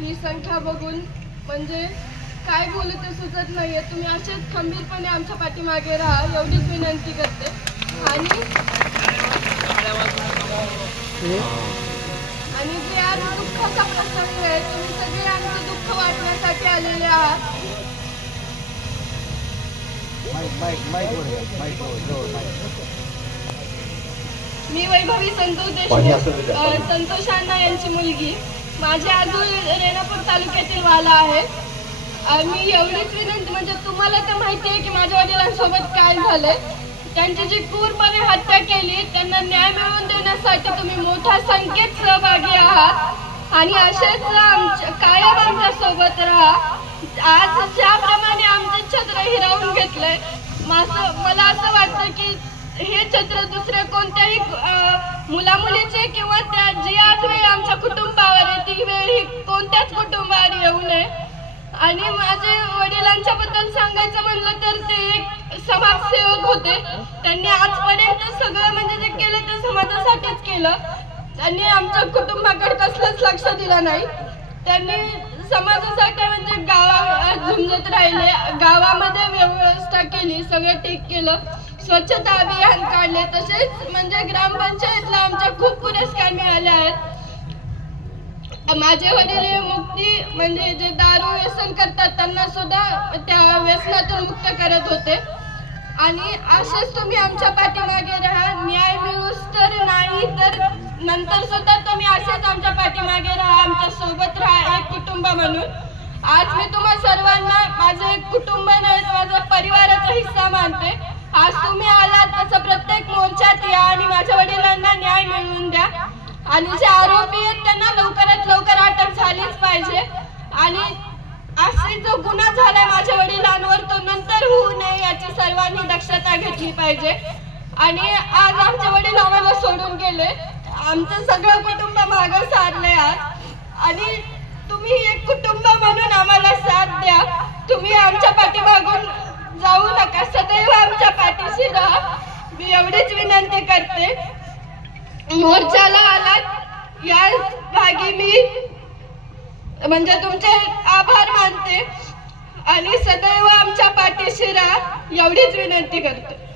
ही संख्या बघून म्हणजे काय बोलू ते सुचत नाहीये. तुम्ही असेच खंबीरपणे आमच्या पाठीमागे राहा एवढीच विनंती करते. आणि जे आज दुःखाचा प्रसंग आहे, तुम्ही सगळे आमचं दुःख वाटण्यासाठी आलेले आहात. मी वैभवी संतोष देशमुख, संतोष अण्णा यांची मुलगी. माझे आजोळ रेणापूर तालुक्यातील वाला आहे. मी एवढीच विनंती, म्हणजे तुम्हाला तर माहिती आहे की माझ्या वडिलांसोबत काय झालंय. त्यांची जी क्रूरपणे हत्या केली, त्यांना न्याय मिळवून देण्यासाठी तुम्ही मोठ्या संख्येत सहभागी आहात आणि असेच कायम आमच्या सोबत राहा. आज ज्याप्रमाणे आमचं छत्र हिरावून घेतलंय, मला असं वाटतं की हे छत्र दुसऱ्या कोणत्याही मुलामुलीचे किंवा त्या जी आज वेळ आमच्या कुटुंबावर आहे ती वेळ ही कोणत्याच कुटुंबावर येऊ नये. आणि माझे वडिलांच्या बद्दल सांगायचं म्हणलं तर ते एक समाजसेवक होते. त्यांनी आजपर्यंत सगळं म्हणजे जे केलं ते समाजासाठीच केलं. त्यांनी आमच्या कुटुंबाकडे कसलंच लक्ष दिलं नाही. त्यांनी समाजासाठी म्हणजे गावात झुंजत राहिले, गावामध्ये व्यवस्था केली, सगळं ठीक केलं, स्वच्छता अभियान काढले. तसेच म्हणजे ग्रामपंचायतला आमच्या खूप पुरस्कार मिळाले आहेत. माझे वडील हे मुक्ती म्हणजे जे दारू व्यसन करतात त्यांना सुद्धा त्या व्यसनातून मुक्त करत होते. आणि असेच तुम्ही आमच्या पाठीमागे राहा. न्याय मिळूस तर नाही तर नंतर सुद्धा तुम्ही असेच आमच्या पाठीमागे राहा, आमच्या सोबत राहा, एक कुटुंब म्हणून. आज मी तुम्हा सर्वांना माझं एक कुटुंब नाही, माझ्या परिवाराचा हिस्सा मानते. आज तुम्ही आलात तसं प्रत्येक मोर्चात या आणि माझ्या वडिलांना न्याय मिळवून द्या. आणि जे आरोपी आहेत त्यांना लवकरात लवकर अटक झालीच पाहिजे. आणि असे जो गुन्हा झालाय माझ्या वडिलांवर तो नंतर होऊ नये याची सर्वांनी दक्षता घेतली पाहिजे. आणि आज आमचे वडील आम्हाला सोडून गेले, आमचं सगळं कुटुंब मागं सारलंय आज. आणि तुम्ही एक कुटुंब म्हणून आम्हाला साथ द्या. तुम्ही आमच्या पाठीमागून जाऊ नका, सदैव आमच्या पाठीशी राहा. मी एवढीच विनंती करते. मोर्चाला आलात या भागी मी म्हणजे तुमचे आभार मानते आणि सदैव आमच्या पाठीशी राहा एवढीच विनंती करते.